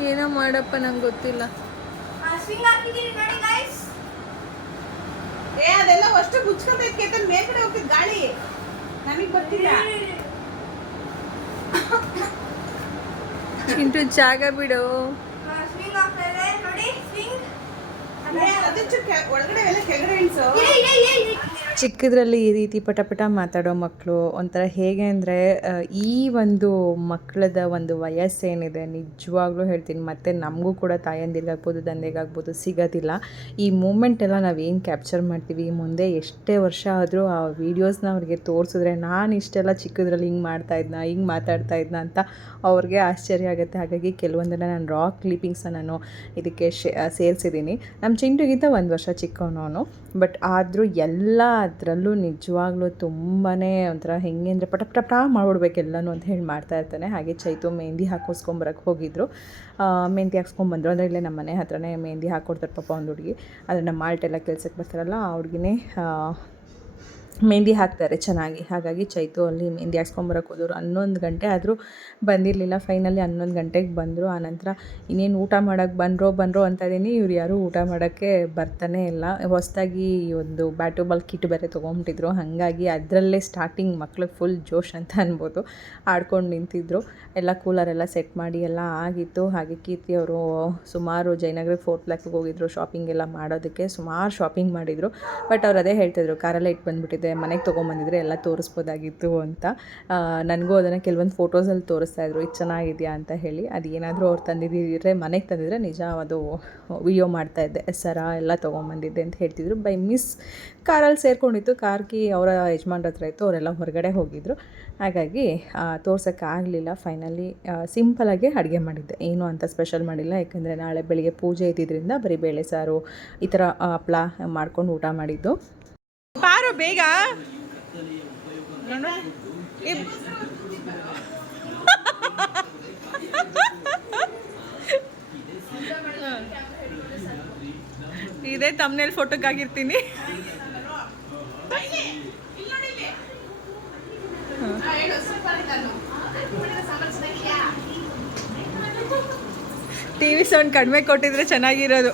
ಏನೋ ಮಾಡಪ್ಪ ನಂಗೆ ಗೊತ್ತಿಲ್ಲ. ಸ್ವಿಂಗ್ ಹಾಕಿದೀನಿ ನೋಡಿ ಗೈಸ್. ಅದೆಲ್ಲ ಅಷ್ಟು ಮುಚ್ಕೊಂಡೈತೆ ಕೇತನ್. ಮೇಲ್ಗಡೆ ಹೋಗ್ತಿದ್ ಗಾಳಿ ನಮಗೆ ಬರ್ತಿಲ್ಲ. ಇಂಟು ಜಾಗ ಬಿಡು. ಸ್ವಿಂಗ್ ಹಾಕ್ತಾ ಇದೆ ನೋಡಿ. ಸ್ವಿಂಗ್ ಒಳಗಡೆ ಎಲ್ಲ ಕೆಳಗಡೆ ಇಳಿಸು. ಚಿಕ್ಕದ್ರಲ್ಲಿ ಈ ರೀತಿ ಪಟ ಪಟ ಮಾತಾಡೋ ಮಕ್ಕಳು ಒಂಥರ ಹೇಗೆ ಅಂದರೆ ಈ ಒಂದು ಮಕ್ಕಳದ ಒಂದು ವಯಸ್ಸೇನಿದೆ ನಿಜವಾಗ್ಲೂ ಹೇಳ್ತೀನಿ, ಮತ್ತು ನಮಗೂ ಕೂಡ ತಾಯಂದಿರಿಗಾಗ್ಬೋದು ತಂದೆಗಾಗ್ಬೋದು ಸಿಗೋದಿಲ್ಲ. ಈ ಮೂಮೆಂಟ್ ಎಲ್ಲ ನಾವೇನು ಕ್ಯಾಪ್ಚರ್ ಮಾಡ್ತೀವಿ, ಮುಂದೆ ಎಷ್ಟೇ ವರ್ಷ ಆದರೂ ಆ ವೀಡಿಯೋಸ್ನ ಅವ್ರಿಗೆ ತೋರಿಸಿದ್ರೆ ನಾನು ಇಷ್ಟೆಲ್ಲ ಚಿಕ್ಕದ್ರಲ್ಲಿ ಹಿಂಗೆ ಮಾಡ್ತಾಯಿದ್ನ, ಹಿಂಗೆ ಮಾತಾಡ್ತಾ ಇದ್ನ ಅಂತ ಅವ್ರಿಗೆ ಆಶ್ಚರ್ಯ ಆಗುತ್ತೆ. ಹಾಗಾಗಿ ಕೆಲವೊಂದನ್ನು ನಾನು ರಾ ಕ್ಲಿಪ್ಪಿಂಗ್ಸನ್ನ ನಾನು ಇದಕ್ಕೆ ಸೇರಿಸಿದ್ದೀನಿ. ನಮ್ಮ ಚಿಂಟುಗಿಂತ 1 ವರ್ಷ ಚಿಕ್ಕವನು ಅವನು, ಬಟ್ ಆದರೂ ಎಲ್ಲ ಅದರಲ್ಲೂ ನಿಜವಾಗ್ಲೂ ತುಂಬಾ ಒಂಥರ ಹೆಂಗೆ ಅಂದರೆ ಪಟ ಪಟ ಮಾಡ್ಬಿಡ್ಬೇಕು ಎಲ್ಲನೂ ಅಂತ ಹೇಳಿ ಮಾಡ್ತಾ ಇರ್ತಾನೆ. ಹಾಗೆ ಚೈತು ಮೆಹಂದಿ ಹಾಕಿಸ್ಕೊಂಬರಕ್ಕೆ ಹೋಗಿದ್ರು, ಮೆಹಂದಿ ಹಾಕ್ಸ್ಕೊಂಬಂದರು. ಅಂದರೆ ಇಲ್ಲೇ ನಮ್ಮ ಮನೆ ಹತ್ರನೇ ಮೆಹಂದಿ ಹಾಕ್ಕೊಡ್ತಾರೆ ಪಾಪ ಒಂದು ಹುಡುಗಿ, ಆದರೆ ನಮ್ಮ ಮಾಲ್ಟೆಲ್ಲ ಕೆಲ್ಸಕ್ಕೆ ಬರ್ತಾರಲ್ಲ ಆ ಹುಡುಗಿನೇ ಮೆಹಂದಿ ಹಾಕ್ತಾರೆ ಚೆನ್ನಾಗಿ. ಹಾಗಾಗಿ ಚೈತು ಅಲ್ಲಿ ಮೆಹಂದಿ ಹಾಕ್ಸ್ಕೊಂಬರಕ್ಕೆ ಹೋದವರು 11 ಗಂಟೆ ಆದರೂ ಬಂದಿರಲಿಲ್ಲ. ಫೈನಲಿ 11 ಗಂಟೆಗೆ ಬಂದರು. ಆನಂತರ ಇನ್ನೇನು ಊಟ ಮಾಡೋಕ್ಕೆ ಬಂದರು ಅಂತ ಇದ್ದೀನಿ. ಇವ್ರು ಯಾರೂ ಊಟ ಮಾಡೋಕ್ಕೆ ಬರ್ತಾನೆ ಇಲ್ಲ. ಹೊಸದಾಗಿ ಒಂದು ಬ್ಯಾಟು ಬಾಲ್ ಕಿಟ್ ಬೇರೆ ತೊಗೊಂಬಿಟ್ಟಿದ್ರು, ಹಾಗಾಗಿ ಅದರಲ್ಲೇ ಸ್ಟಾರ್ಟಿಂಗ್ ಮಕ್ಳಿಗೆ ಫುಲ್ ಜೋಶ್ ಅಂತ ಅನ್ಬೋದು. ಆಡ್ಕೊಂಡು ನಿಂತಿದ್ರು. ಎಲ್ಲ ಕೂಲರೆಲ್ಲ ಸೆಟ್ ಮಾಡಿ ಎಲ್ಲ ಆಗಿತ್ತು. ಹಾಗೆ ಕೀರ್ತಿ ಅವರು ಸುಮಾರು ಜಯನಗರ 4th ಬ್ಲಾಕಿಗೆ ಹೋಗಿದ್ರು ಶಾಪಿಂಗ್ ಎಲ್ಲ ಮಾಡೋದಕ್ಕೆ. ಸುಮಾರು ಶಾಪಿಂಗ್ ಮಾಡಿದರು. ಬಟ್ ಅವ್ರು ಅದೇ ಹೇಳ್ತಿದ್ರು, ಕಾರಲ್ಲೇ ಇಟ್ಟು ಬಂದುಬಿಟ್ಟಿದ್ದೆ, ಮನೆಗೆ ತೊಗೊಂಬಂದಿದ್ರೆ ಎಲ್ಲ ತೋರಿಸ್ಬೋದಾಗಿತ್ತು ಅಂತ. ನನಗೂ ಅದನ್ನು ಕೆಲವೊಂದು ಫೋಟೋಸಲ್ಲಿ ತೋರಿಸ್ತಾಯಿದ್ರು, ಇದು ಚೆನ್ನಾಗಿದೆಯಾ ಅಂತ ಹೇಳಿ. ಅದು ಏನಾದರೂ ಅವ್ರು ತಂದಿದ್ದಿದ್ರೆ ಮನೆಗೆ ತಂದಿದ್ರೆ ನಿಜ ಅದು ವಿಡಿಯೋ ಮಾಡ್ತಾಯಿದ್ದೆ, ಸರ ಎಲ್ಲ ತೊಗೊಂಬಂದಿದ್ದೆ ಅಂತ ಹೇಳ್ತಿದ್ರು. ಬೈ ಮಿಸ್ ಕಾರಲ್ಲಿ ಸೇರ್ಕೊಂಡಿತ್ತು, ಕಾರ್ ಕೀ ಅವರ ಯಜಮಾನ್ರ ಹತ್ರ ಇತ್ತು, ಅವರೆಲ್ಲ ಹೊರಗಡೆ ಹೋಗಿದ್ರು. ಹಾಗಾಗಿ ತೋರ್ಸೋಕ್ಕಾಗಲಿಲ್ಲ. ಫೈನಲಿ ಸಿಂಪಲಾಗಿ ಅಡುಗೆ ಮಾಡಿದ್ದೆ, ಏನೂ ಅಂತ ಸ್ಪೆಷಲ್ ಮಾಡಿಲ್ಲ. ಯಾಕೆಂದರೆ ನಾಳೆ ಬೆಳಿಗ್ಗೆ ಪೂಜೆ ಇದ್ದಿದ್ದರಿಂದ ಬರೀ ಬೇಳೆ ಸಾರು ಈ ಥರ ಹಪ್ಳ ಮಾಡ್ಕೊಂಡು ಊಟ ಮಾಡಿದ್ದು. ಪಾರು ಬೇಗ ಇದೇ ತಮ್ಮನೇಲಿ ಫೋಟೋಕ್ಕಾಗಿರ್ತೀನಿ. ಟಿ ವಿ ಸೌಂಡ್ ಕಡಿಮೆ ಕೊಟ್ಟಿದ್ರೆ ಚೆನ್ನಾಗಿರೋದು.